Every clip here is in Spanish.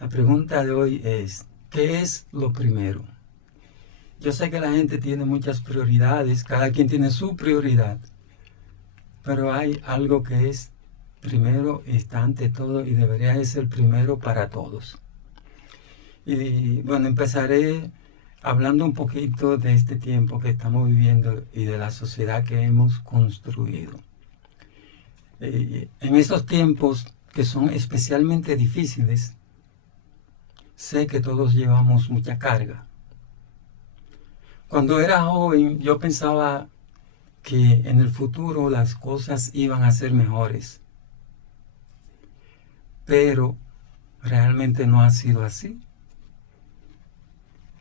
La pregunta de hoy es, ¿qué es lo primero? Yo sé que la gente tiene muchas prioridades, cada quien tiene su prioridad, pero hay algo que es primero y está ante todo y debería de ser primero para todos. Y bueno, empezaré hablando un poquito de este tiempo que estamos viviendo y de la sociedad que hemos construido. En esos tiempos que son especialmente difíciles, sé que todos llevamos mucha carga. Cuando era joven, yo pensaba que en el futuro las cosas iban a ser mejores, pero realmente no ha sido así.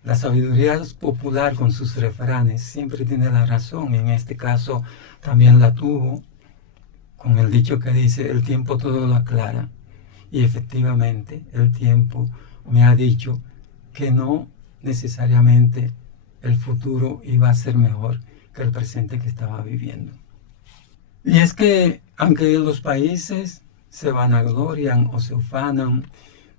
La sabiduría popular con sus refranes siempre tiene la razón. En este caso también la tuvo con el dicho que dice, el tiempo todo lo aclara. Y efectivamente el tiempo me ha dicho que no necesariamente el futuro iba a ser mejor que el presente que estaba viviendo. Y es que aunque los países se vanaglorian o se ufanan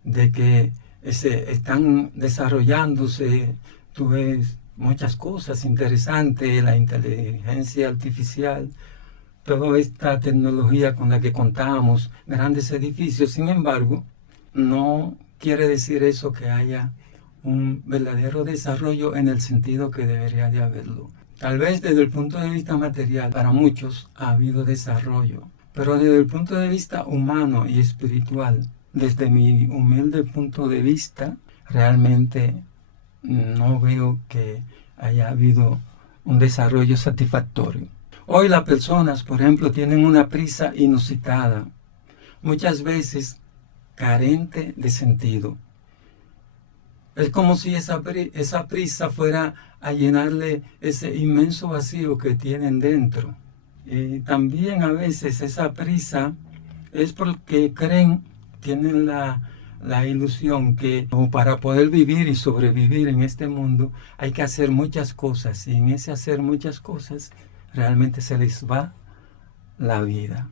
de que están desarrollándose, tú ves muchas cosas interesantes, la inteligencia artificial, toda esta tecnología con la que contamos, grandes edificios. Sin embargo, no quiere decir eso que haya un verdadero desarrollo en el sentido que debería de haberlo. Tal vez desde el punto de vista material, para muchos ha habido desarrollo, pero desde el punto de vista humano y espiritual, desde mi humilde punto de vista, realmente no veo que haya habido un desarrollo satisfactorio. Hoy las personas, por ejemplo, tienen una prisa inusitada, muchas veces carente de sentido. Es como si esa prisa fuera a llenarle ese inmenso vacío que tienen dentro. Y también a veces esa prisa es porque tienen la ilusión que para poder vivir y sobrevivir en este mundo hay que hacer muchas cosas, y en ese hacer muchas cosas realmente se les va la vida.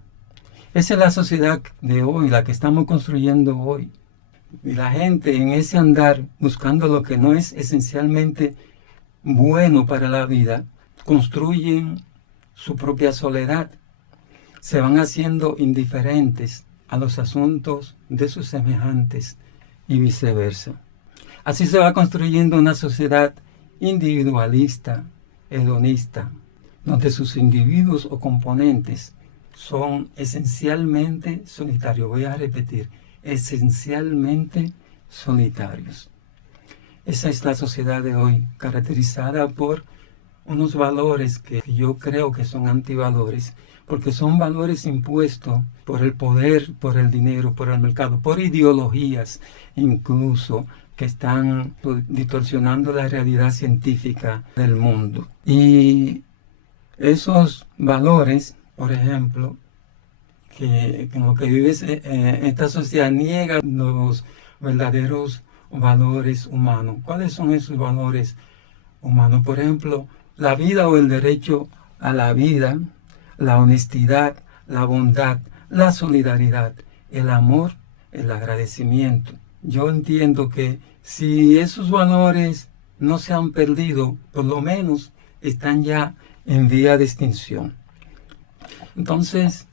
Esa es la sociedad de hoy, la que estamos construyendo hoy. Y la gente en ese andar buscando lo que no es esencialmente bueno para la vida, construyen su propia soledad. Se van haciendo indiferentes a los asuntos de sus semejantes y viceversa. Así se va construyendo una sociedad individualista, hedonista, donde sus individuos o componentes son esencialmente solitarios. Voy a repetir, esencialmente solitarios. Esa es la sociedad de hoy, caracterizada por unos valores que yo creo que son antivalores, porque son valores impuestos por el poder, por el dinero, por el mercado, por ideologías incluso que están distorsionando la realidad científica del mundo. Y esos valores, por ejemplo, que en lo que vive esta sociedad, niegan los verdaderos valores humanos. ¿Cuáles son esos valores humanos? Por ejemplo, la vida o el derecho a la vida, la honestidad, la bondad, la solidaridad, el amor, el agradecimiento. Yo entiendo que si esos valores no se han perdido, por lo menos están ya en vía de extinción. Entonces,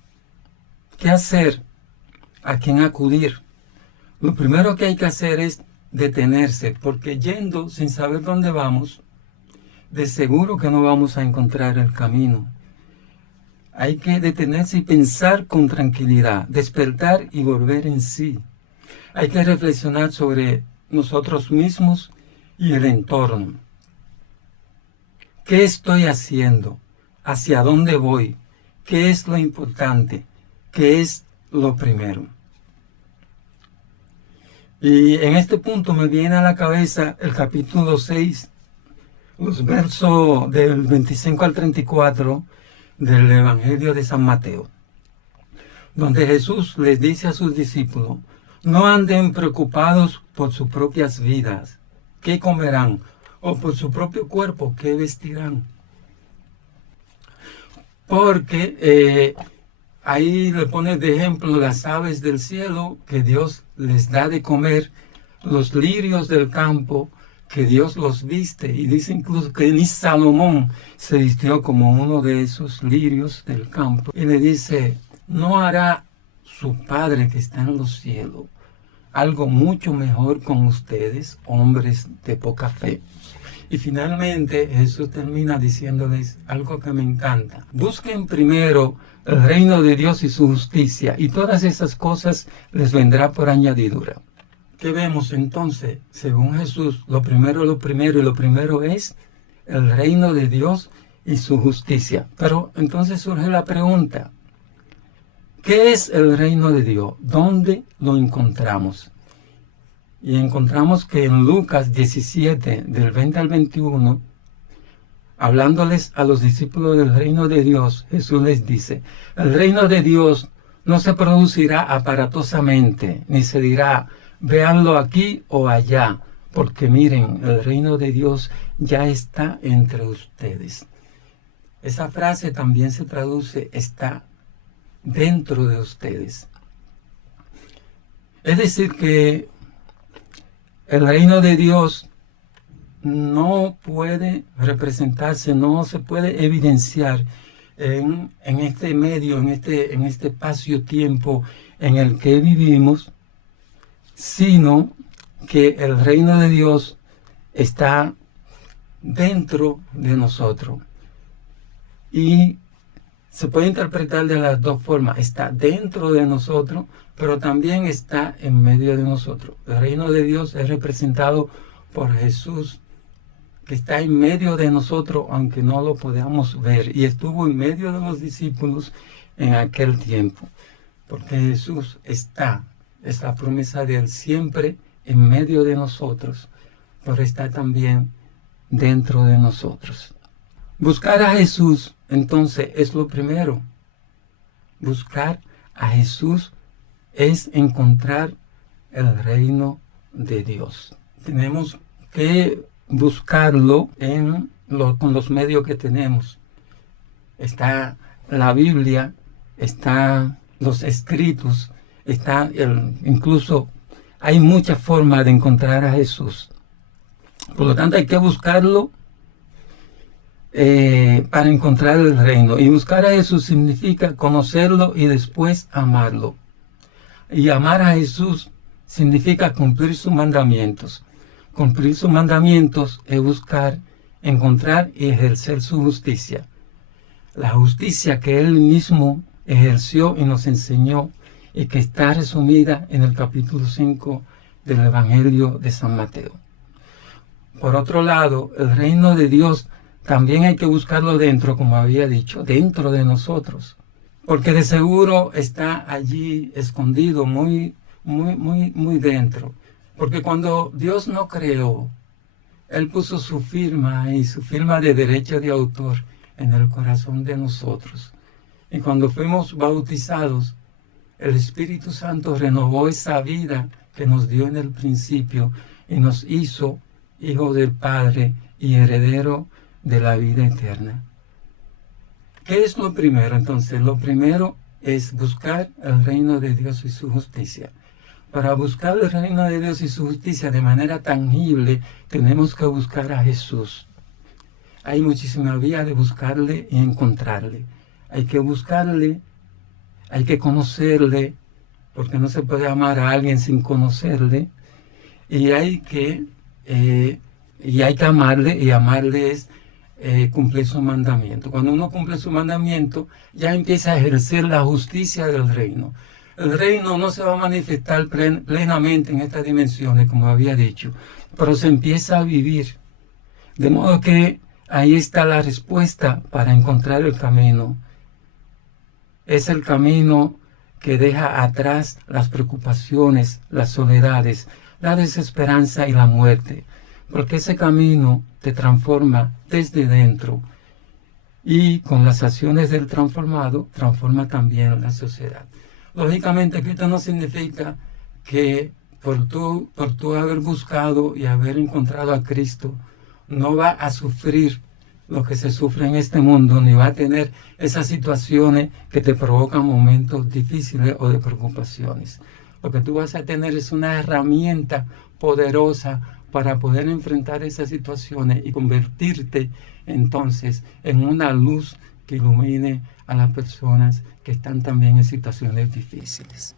¿qué hacer? ¿A quién acudir? Lo primero que hay que hacer es detenerse, porque yendo sin saber dónde vamos, de seguro que no vamos a encontrar el camino. Hay que detenerse y pensar con tranquilidad, despertar y volver en sí. Hay que reflexionar sobre nosotros mismos y el entorno. ¿Qué estoy haciendo? ¿Hacia dónde voy? ¿Qué es lo importante? ¿Qué es lo primero? Y en este punto me viene a la cabeza el capítulo 6, los versos del 25 al 34 del Evangelio de San Mateo, donde Jesús les dice a sus discípulos, no anden preocupados por sus propias vidas, qué comerán, o por su propio cuerpo, qué vestirán. Porque ahí le pone de ejemplo las aves del cielo que Dios les da de comer, los lirios del campo, que Dios los viste, y dice incluso que ni Salomón se vistió como uno de esos lirios del campo. Y le dice, ¿no hará su Padre que está en los cielos algo mucho mejor con ustedes, hombres de poca fe? Y finalmente Jesús termina diciéndoles algo que me encanta. Busquen primero el reino de Dios y su justicia, y todas esas cosas les vendrá por añadidura. ¿Qué vemos entonces? Según Jesús, lo primero es el reino de Dios y su justicia. Pero entonces surge la pregunta, ¿qué es el reino de Dios? ¿Dónde lo encontramos? Y encontramos que en Lucas 17, del 20 al 21, hablándoles a los discípulos del reino de Dios, Jesús les dice, el reino de Dios no se producirá aparatosamente, ni se dirá, véanlo aquí o allá, porque miren, el reino de Dios ya está entre ustedes. Esa frase también se traduce, está dentro de ustedes. Es decir que el reino de Dios no puede representarse, no se puede evidenciar en este medio, en este espacio-tiempo en el que vivimos, sino que el reino de Dios está dentro de nosotros. Y se puede interpretar de las dos formas. Está dentro de nosotros, pero también está en medio de nosotros. El reino de Dios es representado por Jesús, que está en medio de nosotros, aunque no lo podamos ver. Y estuvo en medio de los discípulos en aquel tiempo. Porque Jesús está, es la promesa de Él, siempre en medio de nosotros, pero está también dentro de nosotros. Buscar a Jesús, entonces, es lo primero. Buscar a Jesús es encontrar el reino de Dios. Tenemos que buscarlo con los medios que tenemos. Está la Biblia, están los escritos, incluso hay muchas formas de encontrar a Jesús. Por lo tanto, hay que buscarlo para encontrar el reino. Y buscar a Jesús significa conocerlo y después amarlo. Y amar a Jesús significa cumplir sus mandamientos. Cumplir sus mandamientos es buscar, encontrar y ejercer su justicia. La justicia que Él mismo ejerció y nos enseñó y que está resumida en el capítulo 5 del Evangelio de San Mateo. Por otro lado, el reino de Dios también hay que buscarlo dentro, como había dicho, dentro de nosotros. Porque de seguro está allí escondido, muy dentro. Porque cuando Dios no creó, Él puso su firma y su firma de derecho de autor en el corazón de nosotros. Y cuando fuimos bautizados, el Espíritu Santo renovó esa vida que nos dio en el principio y nos hizo hijos del Padre y heredero de la vida eterna. ¿Qué es lo primero? Entonces, lo primero es buscar el reino de Dios y su justicia. Para buscar el reino de Dios y su justicia de manera tangible, tenemos que buscar a Jesús. Hay muchísimas vías de buscarle y encontrarle. Hay que buscarle, hay que conocerle, porque no se puede amar a alguien sin conocerle, y hay que amarle, y amarle es cumplir su mandamiento. Cuando uno cumple su mandamiento, ya empieza a ejercer la justicia del reino. El reino no se va a manifestar plenamente en estas dimensiones, como había dicho, pero se empieza a vivir. De modo que ahí está la respuesta para encontrar el camino. Es el camino que deja atrás las preocupaciones, las soledades, la desesperanza y la muerte, porque ese camino te transforma desde dentro y con las acciones del transformado transforma también la sociedad. Lógicamente que esto no significa que por tú haber buscado y haber encontrado a Cristo no va a sufrir lo que se sufre en este mundo, ni va a tener esas situaciones que te provocan momentos difíciles o de preocupaciones. lo que tú vas a tener es una herramienta poderosa para poder enfrentar esas situaciones y convertirte entonces en una luz que ilumine a las personas que están también en situaciones difíciles.